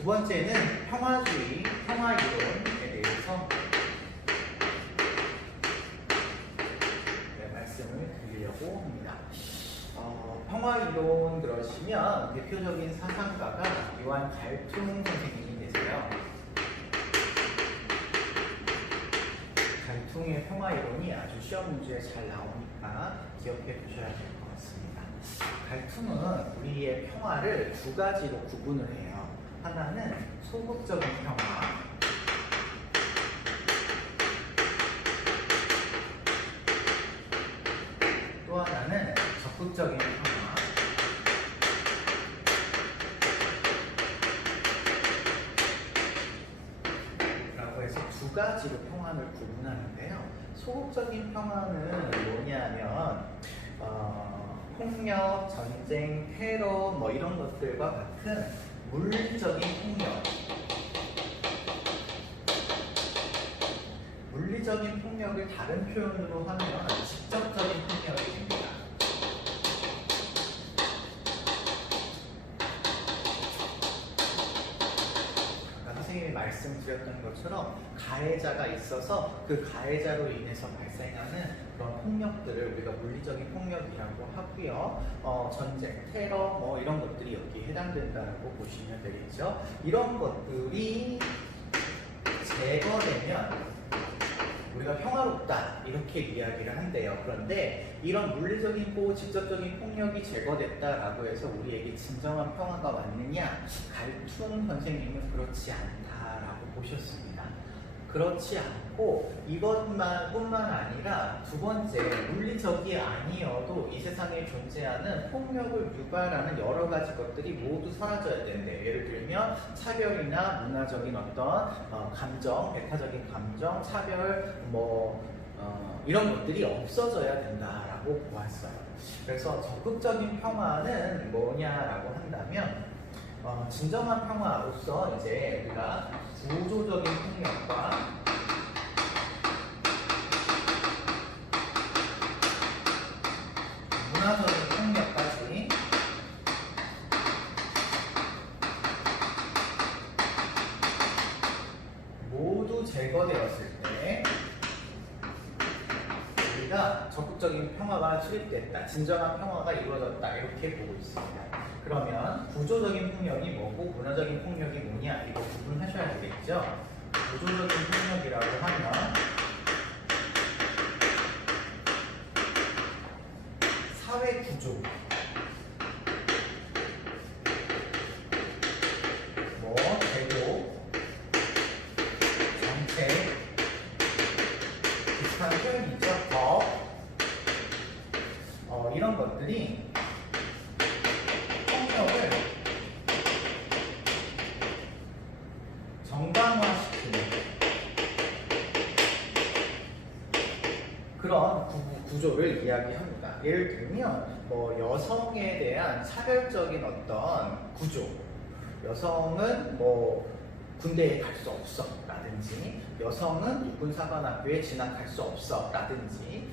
두 번째는 평화주의, 평화이론에 대해서 말씀을 드리려고 합니다. 평화이론 그러시면 대표적인 사상가가 요한 갈퉁 선생님이 되세요. 갈퉁의 평화이론이 아주 시험 문제에 잘 나오니까 기억해 두셔야 될 것 같습니다. 갈퉁은 우리의 평화를 두 가지로 구분을 해요. 하나는 소극적인 평화, 또 하나는 적극적인 평화. 라고 해서 두 가지로 평화를 구분하는데요. 소극적인 평화는 뭐냐면 폭력, 전쟁, 테러 뭐 이런 것들과 같은 물리적인 폭력, 물리적인 폭력을 다른 표현으로 하면 직접적인 폭력이 됩니다. 아까 선생님이 말씀드렸던 것처럼 가해자가 있어서 그 가해자로 인해서 발생하는 그런 폭력들을 우리가 물리적인 폭력이라고 하고요. 전쟁, 테러 뭐 이런 것들이 여기에 해당된다고 보시면 되겠죠. 이런 것들이 제거되면 우리가 평화롭다 이렇게 이야기를 한대요. 그런데 이런 물리적인 직접적인 폭력이 제거됐다라고 해서 우리에게 진정한 평화가 왔느냐? 갈퉁 선생님은 그렇지 않다라고 보셨습니다. 그렇지 않고 이것뿐만 아니라 두 번째, 물리적이 아니어도 이 세상에 존재하는 폭력을 유발하는 여러 가지 것들이 모두 사라져야 된대. 예를 들면 차별이나 문화적인 어떤 감정, 배타적인 감정, 차별 이런 것들이 없어져야 된다라고 보았어요. 그래서 적극적인 평화는 뭐냐라고 한다면 진정한 평화로서 이제 우리가 구조적인 폭력과 문화적인 폭력까지 모두 제거되었을 때 우리가 적극적인 평화가 수립됐다, 진정한 평화가 이루어졌다 이렇게 보고 있습니다. 그러면 구조적인 폭력이 뭐고 문화적인 폭력이 뭐냐 이거 구분하셔야 되겠죠. 구조적인 폭력이라고 하면 사회 구조, 제도, 정책, 비슷한 표현이죠. 법, 이런 것들이 폭력을 정당화시키는 그런 구조를 이야기합니다. 예를 들면 여성에 대한 차별적인 어떤 구조, 여성은 군대에 갈 수 없어 라든지 여성은 육군사관학교에 진학할 수 없어 라든지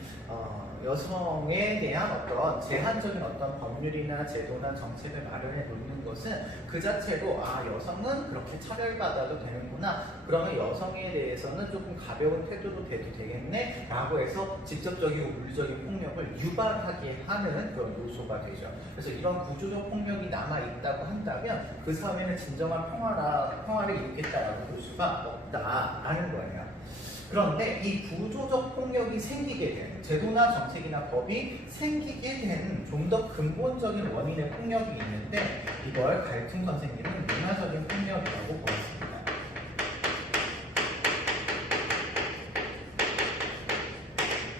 여성에 대한 어떤 제한적인 어떤 법률이나 제도나 정책을 마련해 놓는 것은 그 자체로 여성은 그렇게 차별받아도 되는구나, 그러면 여성에 대해서는 조금 가벼운 태도도 돼도 되겠네 라고 해서 직접적이고 물리적인 폭력을 유발하게 하는 그런 요소가 되죠. 그래서 이런 구조적 폭력이 남아있다고 한다면 그 사회는 진정한 평화를 일으켰다라고 볼 수가 없다라는 거예요. 그런데 이 구조적 폭력이 생기게 된, 제도나 정책이나 법이 생기게 된 좀 더 근본적인 원인의 폭력이 있는데 이걸 갈퉁 선생님은 문화적인 폭력이라고 보았습니다.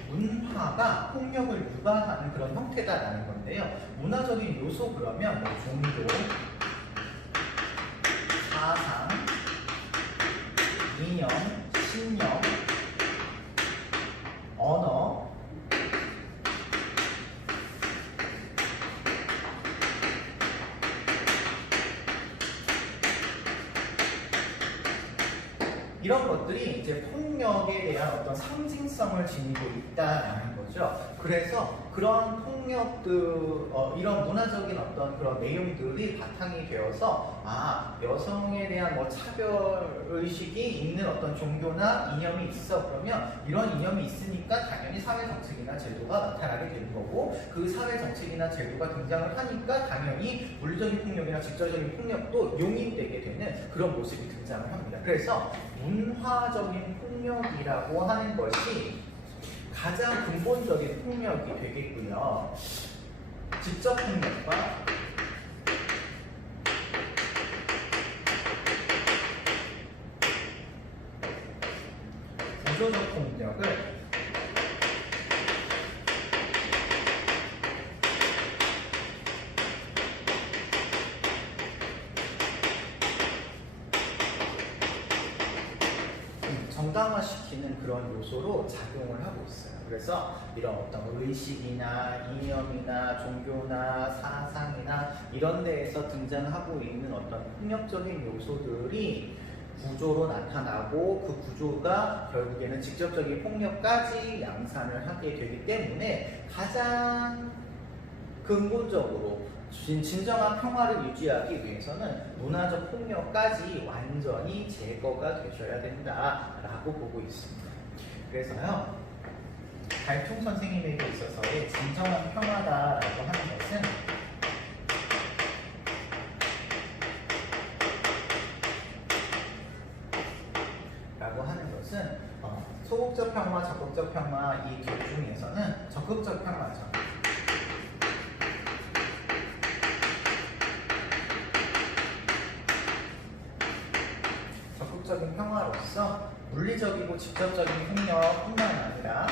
문화가 폭력을 유발하는 그런 형태다라는 건데요. 문화적인 요소 그러면 종교, 사상, 이념, 신념, 언어, 이런 이제 폭력에 대한 어떤 상징성을 지니고 있다라는 거죠. 그래서 그런 폭력들, 이런 문화적인 어떤 그런 내용들이 바탕이 되어서 여성에 대한 뭐 차별의식이 있는 어떤 종교나 이념이 있어. 그러면 이런 이념이 있으니까 당연히 사회 정책이나 제도가 나타나게 되는 거고, 그 사회 정책이나 제도가 등장을 하니까 당연히 물리적인 폭력이나 직접적인 폭력도 용인되게 되는 그런 모습이 등장을 합니다. 그래서 문화적인 폭력이라고 하는 것이 가장 근본적인 폭력이 되겠고요. 직접 폭력과 구조적 폭력을 정당화시키는 그런 요소로 작용을 하고 있어요. 그래서 이런 어떤 의식이나 이념이나 종교나 사상이나 이런 데에서 등장하고 있는 어떤 폭력적인 요소들이 구조로 나타나고, 그 구조가 결국에는 직접적인 폭력까지 양산을 하게 되기 때문에 가장 근본적으로 진정한 평화를 유지하기 위해서는 문화적 폭력까지 완전히 제거가 되셔야 된다라고 보고 있습니다. 그래서요, 갈퉁 선생님에게 있어서의 진정한 평화다라고 하는 것은 소극적 평화, 적극적 평화 이 둘 중에서는 적극적 평화죠. 적극적인 평화로서 물리적이고 직접적인 폭력뿐만 아니라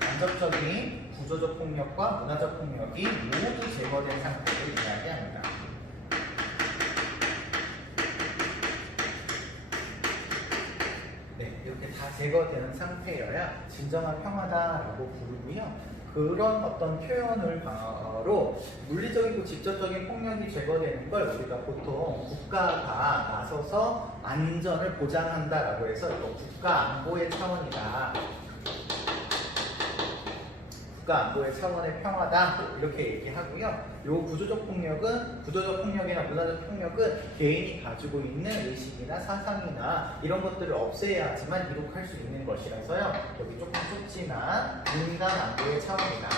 간접적인 구조적 폭력과 문화적 폭력이 모두 제거된 상태를 이야기합니다. 네, 이렇게 다 제거되는 상태여야 진정한 평화다라고 부르고요. 그런 어떤 표현을 바로 물리적이고 직접적인 폭력이 제거되는 걸 우리가 보통 국가가 나서서 안전을 보장한다라고 해서 이거 국가 안보의 차원이다. 국가 안보의 차원의 평화다 이렇게 얘기하고요. 요 구조적 폭력이나 문화적 폭력은 개인이 가지고 있는 의식이나 사상이나 이런 것들을 없애야지만 이룩할 수 있는 것이라서요. 여기 조금 좁지만 인간 안보의 차원이다.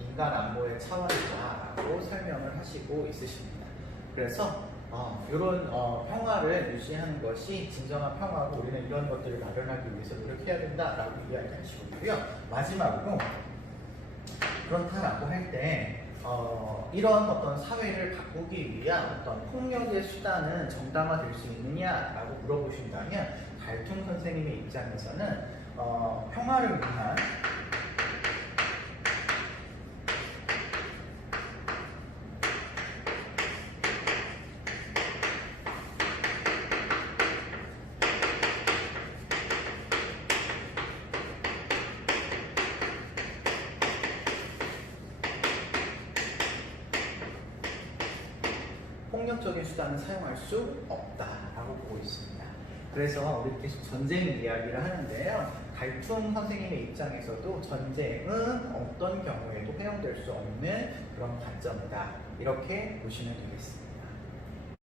인간 안보의 차원이다라고 설명을 하시고 있으십니다. 그래서 이런 평화를 유지하는 것이 진정한 평화고, 우리는 이런 것들을 마련하기 위해서 노력해야 된다라고 이야기하시고요. 마지막으로 그렇다라고 할 때 이런 어떤 사회를 바꾸기 위한 어떤 폭력의 수단은 정당화될 수 있느냐라고 물어보신다면, 갈퉁 선생님의 입장에서는 평화를 위한 폭력적인 수단을 사용할 수 없다라고 보고 있습니다. 그래서 우리 계속 전쟁 이야기를 하는데요. 갈퉁 선생님의 입장에서도 전쟁은 어떤 경우에도 허용될 수 없는 그런 관점이다. 이렇게 보시면 되겠습니다.